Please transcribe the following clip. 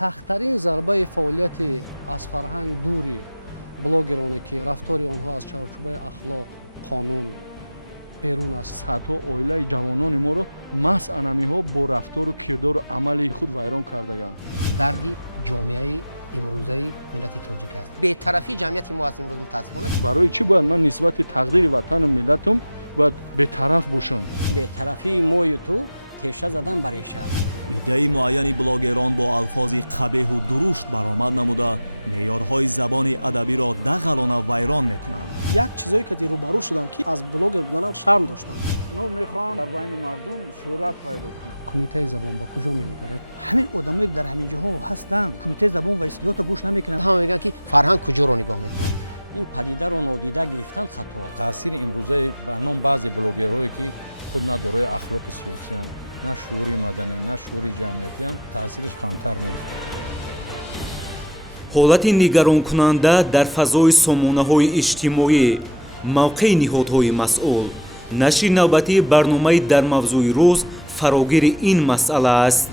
сахттарин зарбаи фаъолияти аз фарҳанг дури блогероне ки рафтори онҳо аз чарчӯбаи ахлоқ қонун берун аст. садҳо оилаи ҷавонони моро маҳз анамиҳо бо рафтору кирдору амали худ вайрон кардаганд. дарди ҷомеаи имрӯзаи миллати тоҷик аст. бетарафии ҷамъияти мо аст имрӯз мутаассифона. барои чӣ бояд ман нисбати тақдири ватану миллатам бояд бетараф бошам? бетарафии мою ту теша задан ба реша. идеи муайяни блогерон бо алфози қабеҳу дурушт баромад намуда меъёрҳои забони адабиро дағалона вайрон мекунанд. як чизое ки рӯбарӯ шудам ки аз блогер буданам шарм доштам. мо мехоҳам дар байни мардум шӯҳрат пайдо кунем. кумитаи забон ба куҷо мебарад? ҳамин одамое дар ҳамин ҷоҳо ҳастанд. кумитаи забон ва ислоҳото гӯш намекунанд. ҳама мегӯянд ки фарҳанг куҷоро нигоҳ мекунад. ин падидаро нодида гирифтан хато аст. таъсири имрӯзаи ба ном баъзе блогерҳое ки худ на дорои ахлоқи сиёсианд, на шуури маданӣ, на шуури ҷамъиятианд, таъсириш камтар нест. ҳолати нигаронкунанда дар фазои сомонаҳои иҷтимоӣ, мавқеи ниҳодҳои масъул. Нашри навбатии барномаи дар мавзӯи рӯз фарогири ин масъала аст.